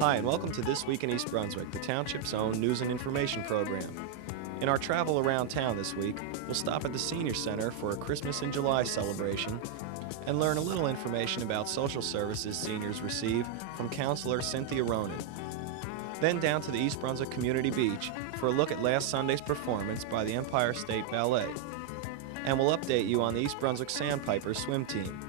Hi, and welcome to This Week in East Brunswick, the Township's own news and information program. In our travel around town this week, we'll stop at the Senior Center for a Christmas in July celebration and learn a little information about social services seniors receive from Counselor Cynthia Ronan. Then down to the East Brunswick Community Beach for a look at last Sunday's performance by the Empire State Ballet. And we'll update you on the East Brunswick Sandpipers swim team.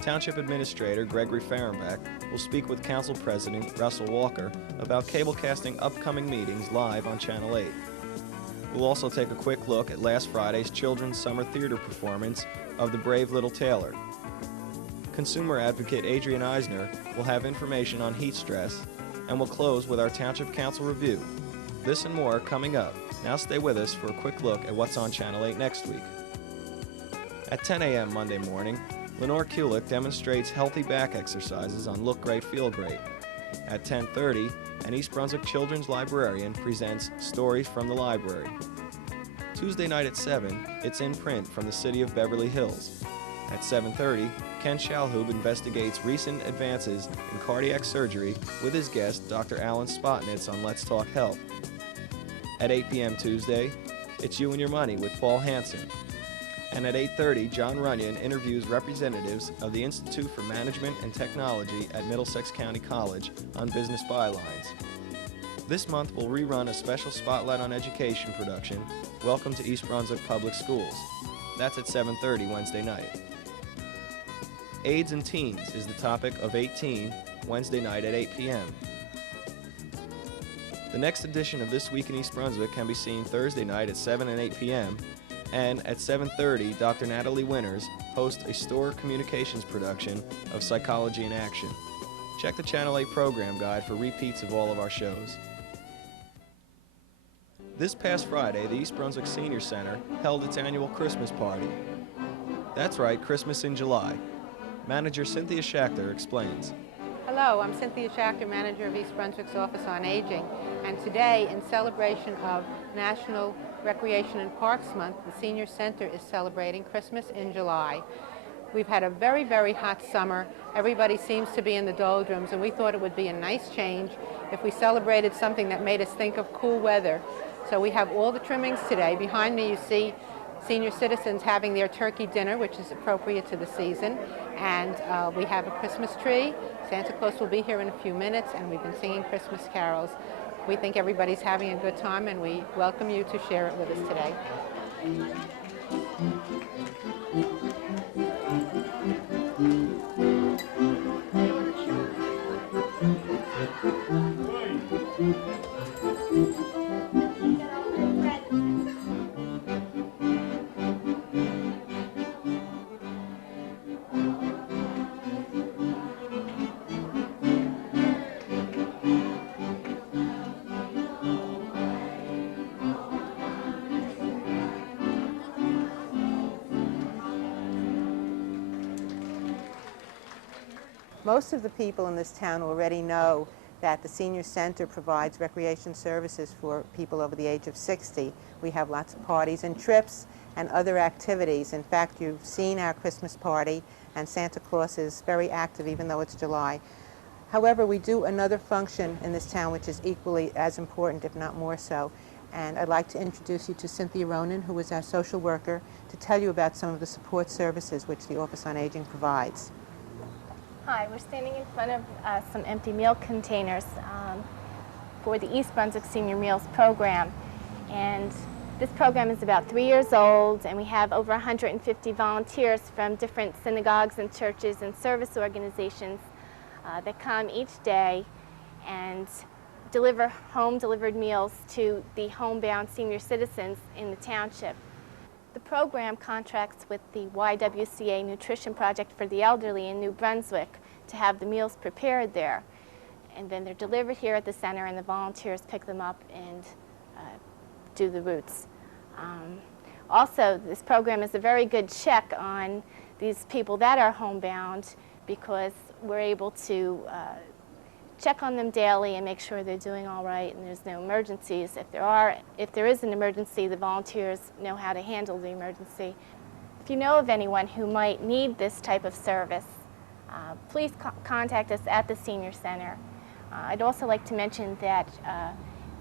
Township Administrator Gregory Fahrenbach will speak with Council President Russell Walker about cablecasting upcoming meetings live on Channel 8. We'll also take a quick look at last Friday's Children's Summer Theater performance of The Brave Little Tailor. Consumer advocate Adrian Eisner will have information on heat stress, and we'll close with our Township Council review. This and more coming up. Now stay with us for a quick look at what's on Channel 8 next week. At 10 a.m. Monday morning, Lenore Kulick demonstrates healthy back exercises on Look Great, Feel Great. At 10:30, an East Brunswick children's librarian presents Stories from the Library. Tuesday night at 7, it's in print from the city of Beverly Hills. At 7:30, Ken Shalhoub investigates recent advances in cardiac surgery with his guest, Dr. Alan Spotnitz, on Let's Talk Health. At 8 p.m. Tuesday, it's You and Your Money with Paul Hansen. And at 8:30, John Runyon interviews representatives of the Institute for Management and Technology at Middlesex County College on business bylines. This month, we'll rerun a special Spotlight on Education production, Welcome to East Brunswick Public Schools. That's at 7:30 Wednesday night. AIDS and Teens is the topic of 18, Wednesday night at 8 p.m. The next edition of This Week in East Brunswick can be seen Thursday night at 7 and 8 p.m., and at 7:30, Dr. Natalie Winters hosts a store communications production of Psychology in Action. Check the Channel 8 program guide for repeats of all of our shows. This past Friday, the East Brunswick Senior Center held its annual Christmas party. That's right, Christmas in July. Manager Cynthia Schachter explains. Hello, I'm Cynthia Schachter, manager of East Brunswick's Office on Aging, and today, in celebration of National Recreation and Parks Month, the Senior Center is celebrating Christmas in July. We've had a very, very hot summer. Everybody seems to be in the doldrums, and we thought it would be a nice change if we celebrated something that made us think of cool weather. So we have all the trimmings today. Behind me you see senior citizens having their turkey dinner, which is appropriate to the season, and we have a Christmas tree. Santa Claus will be here in a few minutes, and we've been singing Christmas carols. We think everybody's having a good time, and we welcome you to share it with us today. Most of the people in this town already know that the Senior Center provides recreation services for people over the age of 60. We have lots of parties and trips and other activities. In fact, you've seen our Christmas party, and Santa Claus is very active even though it's July. However, we do another function in this town which is equally as important, if not more so. And I'd like to introduce you to Cynthia Ronan, who is our social worker, to tell you about some of the support services which the Office on Aging provides. Hi, we're standing in front of some empty meal containers for the East Brunswick Senior Meals Program. And this program is about 3 years old, and we have over 150 volunteers from different synagogues and churches and service organizations that come each day and deliver home-delivered meals to the homebound senior citizens in the township. The program contracts with the YWCA Nutrition Project for the Elderly in New Brunswick to have the meals prepared there. And then they're delivered here at the center, and the volunteers pick them up and do the routes. Also, this program is a very good check on these people that are homebound, because we're able to check on them daily and make sure they're doing all right and there's no emergencies. If there is an emergency, the volunteers know how to handle the emergency. If you know of anyone who might need this type of service, please contact us at the Senior Center. I'd also like to mention that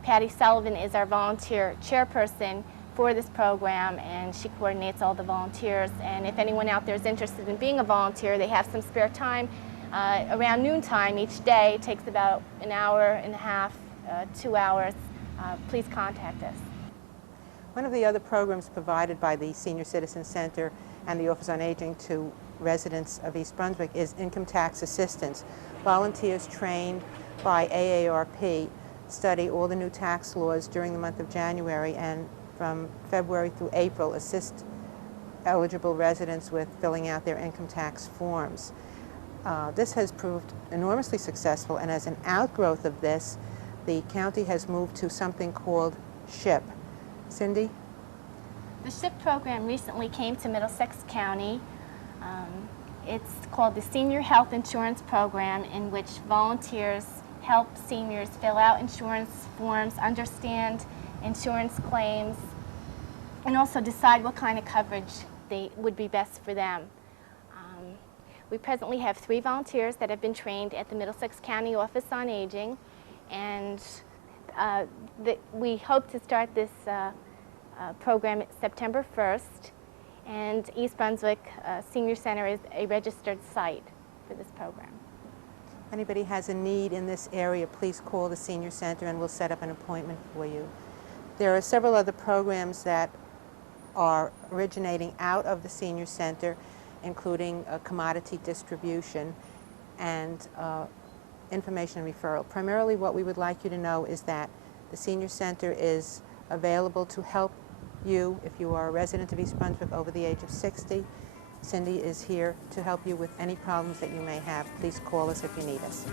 Patty Sullivan is our volunteer chairperson for this program, and she coordinates all the volunteers. And if anyone out there is interested in being a volunteer, they have some spare time around noontime each day. It takes about an hour and a half, 2 hours. Please contact us. One of the other programs provided by the Senior Citizen Center and the Office on Aging to residents of East Brunswick is income tax assistance. Volunteers trained by AARP study all the new tax laws during the month of January, and from February through April assist eligible residents with filling out their income tax forms. This has proved enormously successful, and as an outgrowth of this, the county has moved to something called SHIP. Cindy? The SHIP program recently came to Middlesex County. It's called the Senior Health Insurance Program, in which volunteers help seniors fill out insurance forms, understand insurance claims, and also decide what kind of coverage would be best for them. We presently have 3 volunteers that have been trained at the Middlesex County Office on Aging, and we hope to start this program September 1st, and East Brunswick Senior Center is a registered site for this program. Anybody has a need in this area, please call the Senior Center and we'll set up an appointment for you. There are several other programs that are originating out of the Senior Center, including commodity distribution and information referral. Primarily what we would like you to know is that the Senior Center is available to help you if you are a resident of East Brunswick over the age of 60. Cindy is here to help you with any problems that you may have. Please call us if you need us.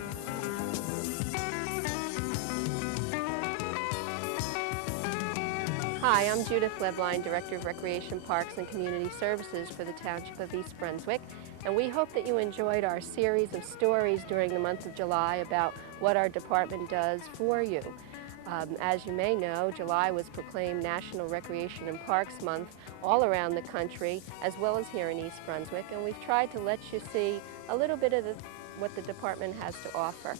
Hi, I'm Judith Lebline, Director of Recreation, Parks and Community Services for the Township of East Brunswick, and we hope that you enjoyed our series of stories during the month of July about what our department does for you. As you may know, July was proclaimed National Recreation and Parks Month all around the country, as well as here in East Brunswick, and we've tried to let you see a little bit of what the department has to offer.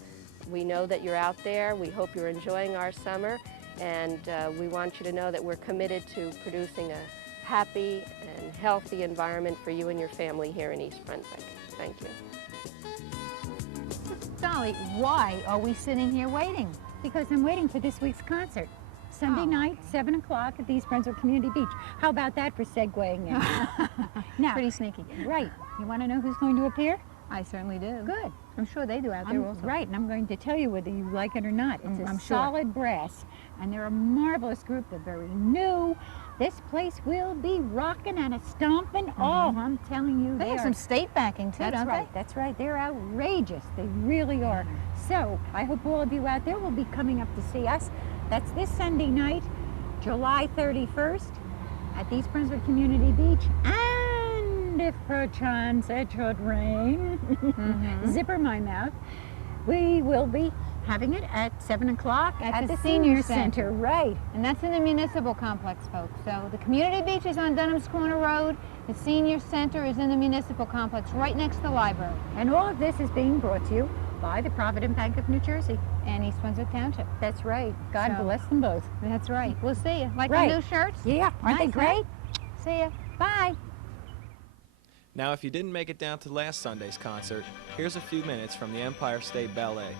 We know that you're out there. We hope you're enjoying our summer, and we want you to know that we're committed to producing a happy and healthy environment for you and your family here in East Brunswick. Thank you. Dolly, why are we sitting here waiting? Because I'm waiting for this week's concert. Sunday night, 7 o'clock at the East Brunswick Community Beach. How about that for segueing in? Now, Pretty sneaky. right. You want to know who's going to appear? I certainly do. Good. I'm sure they do out there also. Right, and I'm going to tell you whether you like it or not. It's I'm a sure. solid brass, and they're a marvelous group. They're very new. This place will be rocking and a stomping. Oh, I'm telling you, They have are. some state backing too, That's don't right. That's right. They're outrageous. They really are. So I hope all of you out there will be coming up to see us. That's this Sunday night, July 31st, at the East Brunswick Community Beach. And if perchance it should rain, zipper my mouth, we will be having it at 7 o'clock At at the the Senior Senior Center. Center. Right. And that's in the municipal complex, folks. So the community beach is on Dunham's Corner Road. The senior center is in the municipal complex, right next to the library. And all of this is being brought to you by the Provident Bank of New Jersey. And East Brunswick Township. That's right. God So- bless them both. That's right. We'll see you. Like Right. the new shirts? Yeah, aren't they Nice, great? right? See ya. Bye. Now, if you didn't make it down to last Sunday's concert, here's a few minutes from the Empire State Ballet.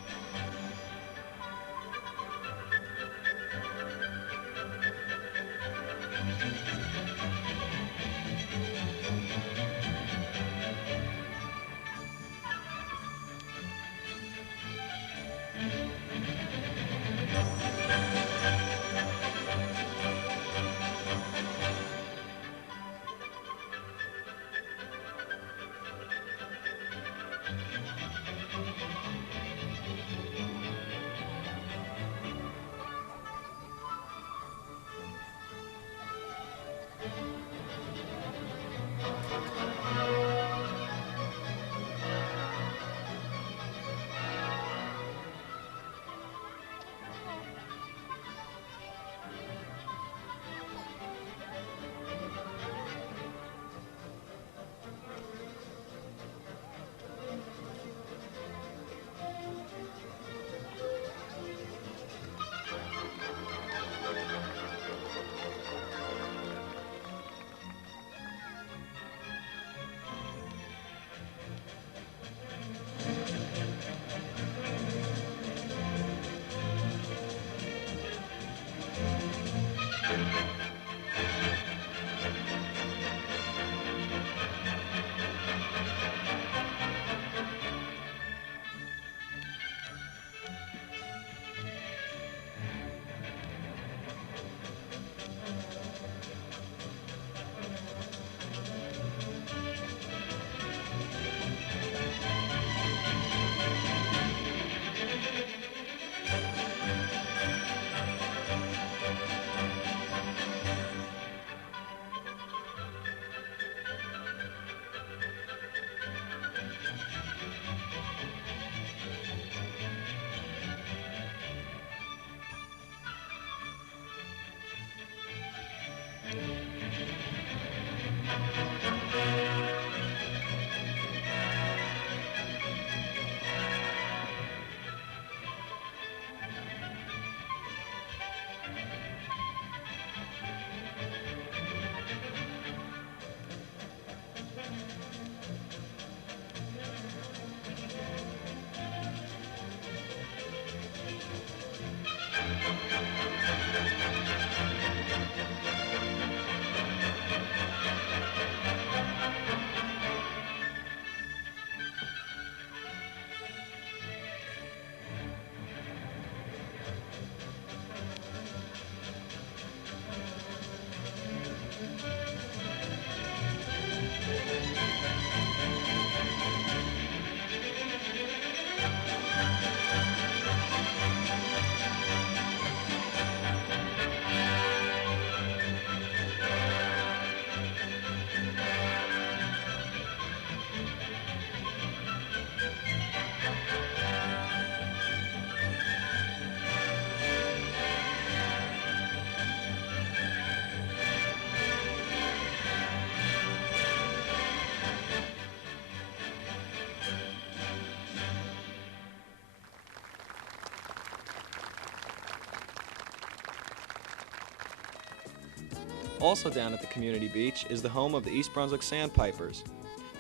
Also down at the community beach is the home of the East Brunswick Sandpipers.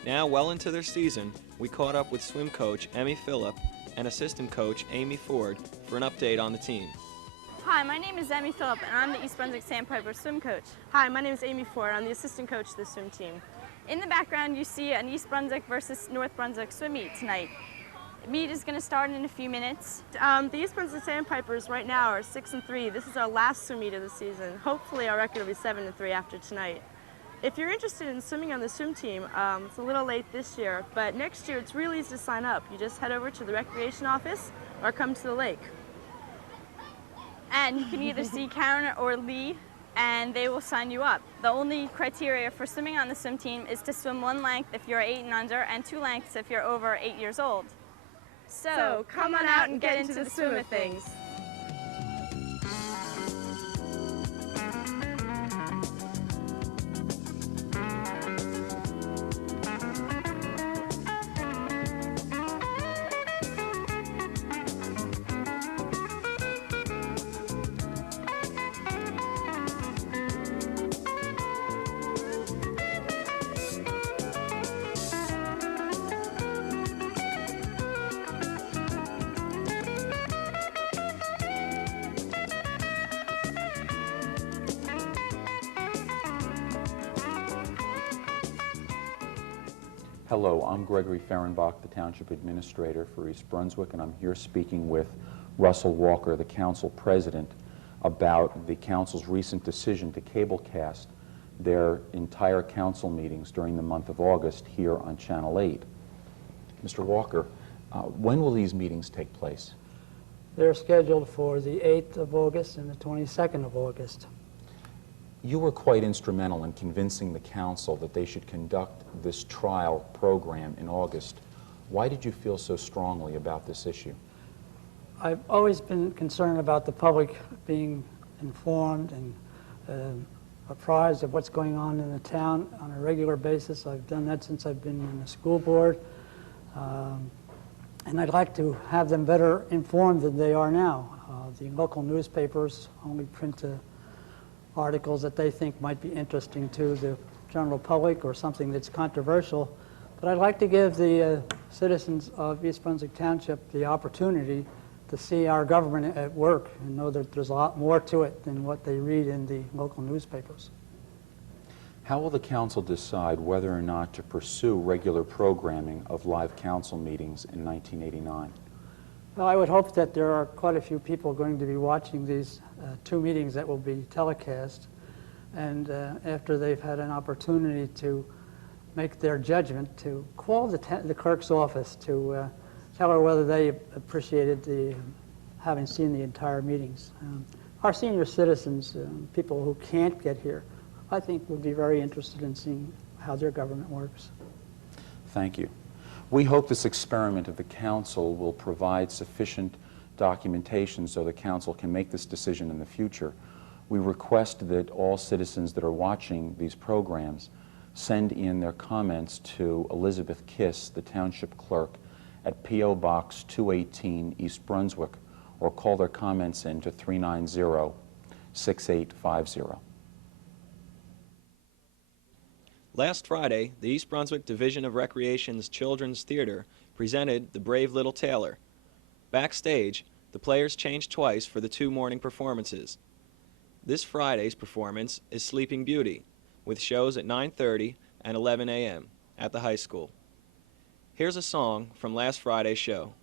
Now well into their season, we caught up with swim coach Emmy Phillip and assistant coach Amy Ford for an update on the team. Hi, my name is Emmy Phillip, and I'm the East Brunswick Sandpipers swim coach. Hi, my name is Amy Ford. I'm the assistant coach of the swim team. In the background, you see an East Brunswick versus North Brunswick swim meet tonight. The meet is going to start in a few minutes. The East Brunswick Sandpipers right now are 6-3. This is our last swim meet of the season. Hopefully our record will be 7-3 after tonight. If you're interested in swimming on the swim team, it's a little late this year, but next year it's really easy to sign up. You just head over to the recreation office or come to the lake. And you can either see Karen or Lee, and they will sign you up. The only criteria for swimming on the swim team is to swim one length if you're 8 and under, and 2 lengths if you're over 8 years old. So come on out and get into the swim of things. Hello, I'm Gregory Fehrenbach, the Township Administrator for East Brunswick, and I'm here speaking with Russell Walker, the Council President, about the Council's recent decision to cablecast their entire Council meetings during the month of August here on Channel 8. Mr. Walker, when will these meetings take place? They're scheduled for the 8th of August and the 22nd of August. You were quite instrumental in convincing the Council that they should conduct this trial program in August. Why did you feel so strongly about this issue? I've always been concerned about the public being informed and apprised of what's going on in the town on a regular basis. I've done that since I've been in the school board. And I'd like to have them better informed than they are now. The local newspapers only print articles that they think might be interesting to the general public or something that's controversial. But I'd like to give the citizens of East Brunswick Township the opportunity to see our government at work and know that there's a lot more to it than what they read in the local newspapers. How will the Council decide whether or not to pursue regular programming of live Council meetings in 1989? Well, I would hope that there are quite a few people going to be watching these 2 meetings that will be telecast, and after they've had an opportunity to make their judgment, to call the clerk's office to tell her whether they appreciated having seen the entire meetings. Our senior citizens, people who can't get here, I think will be very interested in seeing how their government works. Thank you. We hope this experiment of the Council will provide sufficient documentation so the Council can make this decision in the future. We request that all citizens that are watching these programs send in their comments to Elizabeth Kiss, the Township Clerk, at P.O. Box 218, East Brunswick, or call their comments in to 390-6850. Last Friday, the East Brunswick Division of Recreation's Children's Theater presented The Brave Little Tailor. Backstage, the players changed twice for the 2 morning performances. This Friday's performance is Sleeping Beauty, with shows at 9:30 and 11 a.m. at the high school. Here's a song from last Friday's show.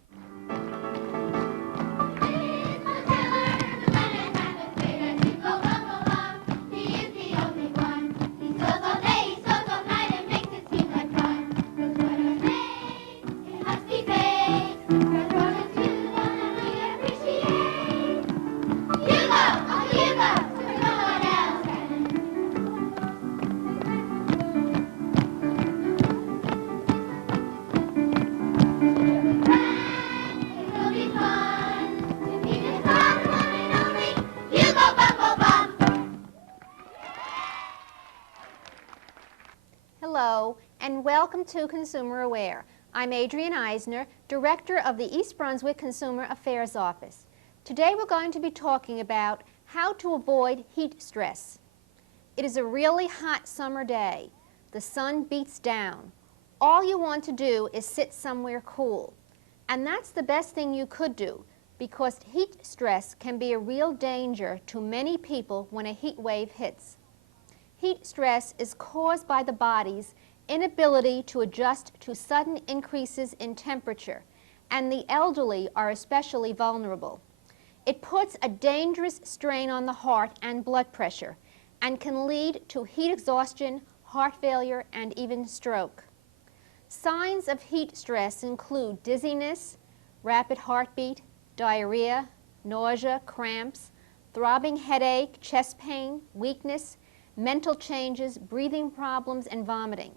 Hello, and welcome to Consumer Aware. I'm Adrienne Eisner, Director of the East Brunswick Consumer Affairs Office. Today we're going to be talking about how to avoid heat stress. It is a really hot summer day. The sun beats down. All you want to do is sit somewhere cool. And that's the best thing you could do, because heat stress can be a real danger to many people when a heat wave hits. Heat stress is caused by the body's inability to adjust to sudden increases in temperature, and the elderly are especially vulnerable. It puts a dangerous strain on the heart and blood pressure and can lead to heat exhaustion, heart failure, and even stroke. Signs of heat stress include dizziness, rapid heartbeat, diarrhea, nausea, cramps, throbbing headache, chest pain, weakness, mental changes, breathing problems, and vomiting.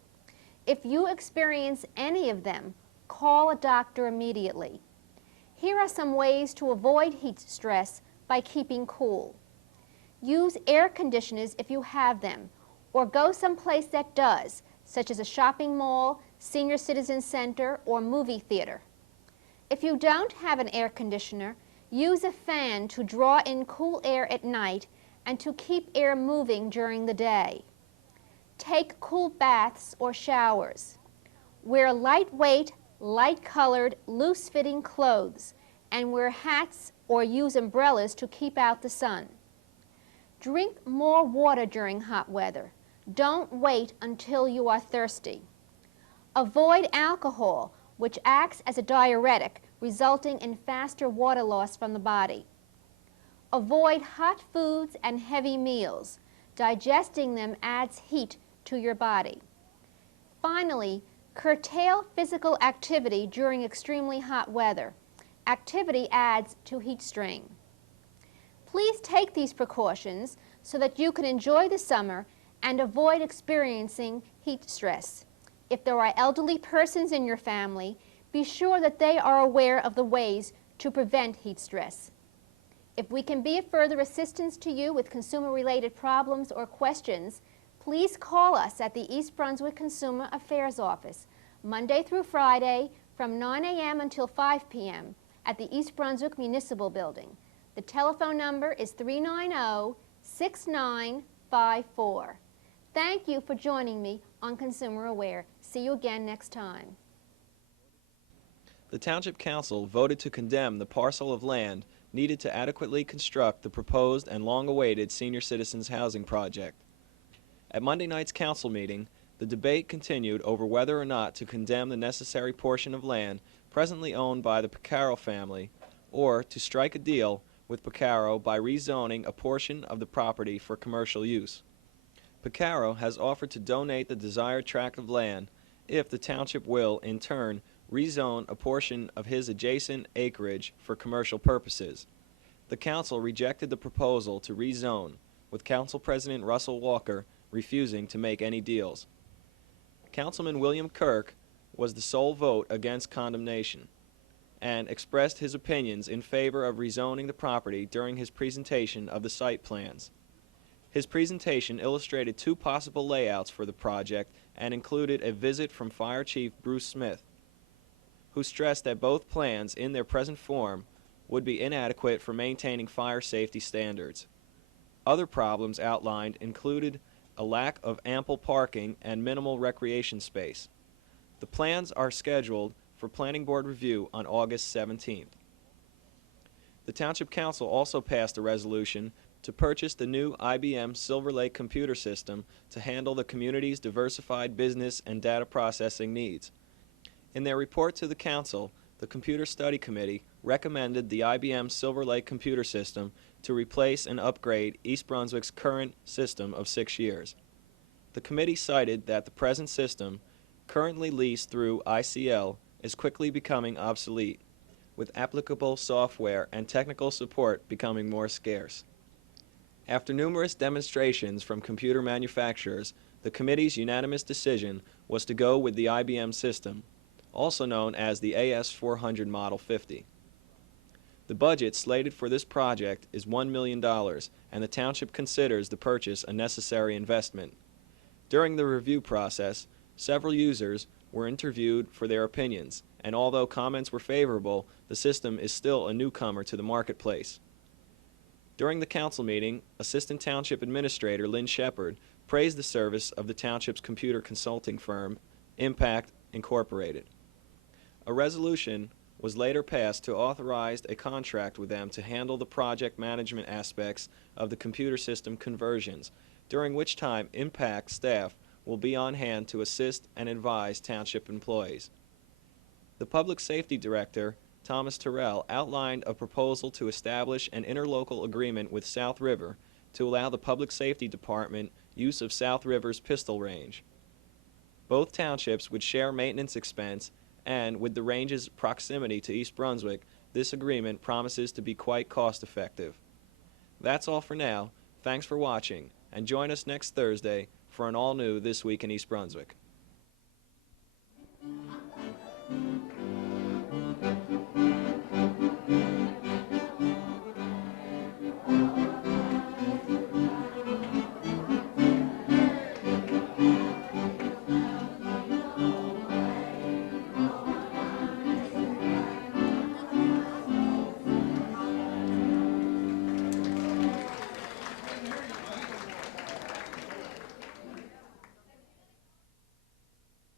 If you experience any of them, call a doctor immediately. Here are some ways to avoid heat stress by keeping cool. Use air conditioners if you have them, or go someplace that does, such as a shopping mall, senior citizen center, or movie theater. If you don't have an air conditioner, use a fan to draw in cool air at night and to keep air moving during the day. Take cool baths or showers. Wear lightweight, light-colored, loose-fitting clothes, and wear hats or use umbrellas to keep out the sun. Drink more water during hot weather. Don't wait until you are thirsty. Avoid alcohol, which acts as a diuretic, resulting in faster water loss from the body. Avoid hot foods and heavy meals. Digesting them adds heat to your body. Finally, curtail physical activity during extremely hot weather. Activity adds to heat strain. Please take these precautions so that you can enjoy the summer and avoid experiencing heat stress. If there are elderly persons in your family, be sure that they are aware of the ways to prevent heat stress. If we can be of further assistance to you with consumer-related problems or questions, please call us at the East Brunswick Consumer Affairs Office, Monday through Friday from 9 a.m. until 5 p.m. at the East Brunswick Municipal Building. The telephone number is 390-6954. Thank you for joining me on Consumer Aware. See you again next time. The Township Council voted to condemn the parcel of land needed to adequately construct the proposed and long-awaited senior citizens housing project. At Monday night's council meeting, the debate continued over whether or not to condemn the necessary portion of land presently owned by the Picaro family, or to strike a deal with Picaro by rezoning a portion of the property for commercial use. Picaro has offered to donate the desired tract of land if the township will, in turn, rezone a portion of his adjacent acreage for commercial purposes. The council rejected the proposal to rezone, with Council President Russell Walker refusing to make any deals. Councilman William Kirk was the sole vote against condemnation and expressed his opinions in favor of rezoning the property during his presentation of the site plans. His presentation illustrated two possible layouts for the project and included a visit from Fire Chief Bruce Smith, who stressed that both plans in their present form would be inadequate for maintaining fire safety standards. Other problems outlined included a lack of ample parking and minimal recreation space. The plans are scheduled for Planning Board review on August 17th. The Township Council also passed a resolution to purchase the new IBM Silver Lake computer system to handle the community's diversified business and data processing needs. In their report to the Council, the Computer Study Committee recommended the IBM Silver Lake computer system to replace and upgrade East Brunswick's current system of 6 years. The committee cited that the present system, currently leased through ICL, is quickly becoming obsolete, with applicable software and technical support becoming more scarce. After numerous demonstrations from computer manufacturers, the committee's unanimous decision was to go with the IBM system, also known as the AS400 Model 50. The budget slated for this project is $1 million, and the township considers the purchase a necessary investment. During the review process, several users were interviewed for their opinions, and although comments were favorable, the system is still a newcomer to the marketplace. During the council meeting, Assistant Township Administrator Lynn Shepard praised the service of the township's computer consulting firm, Impact Incorporated. A resolution was later passed to authorize a contract with them to handle the project management aspects of the computer system conversions, during which time Impact staff will be on hand to assist and advise township employees. The Public Safety Director, Thomas Terrell, outlined a proposal to establish an interlocal agreement with South River to allow the Public Safety Department use of South River's pistol range. Both townships would share maintenance expense, and with the range's proximity to East Brunswick, this agreement promises to be quite cost-effective. That's all for now. Thanks for watching, and join us next Thursday for an all-new This Week in East Brunswick.